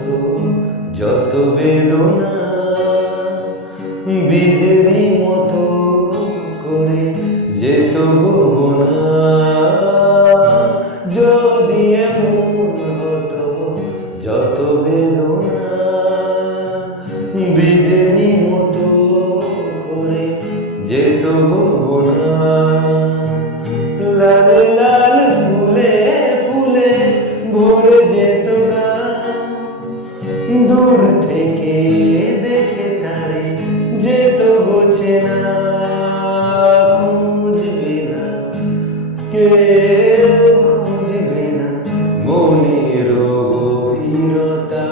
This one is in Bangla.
মতো যত বেদনা বীজেরই মতো করে যেত গোনা। যদি এমন হতো যত বেদনা বীজেরই মতো করে যেত গোনা। লাল লাল ফুলে ফুলে ভরে যেত গান, দূর থেকে দেখে তারে যেত গোছেনা। খুঁজবে না কেউ, খুঁজবে না মনের গভীরতা।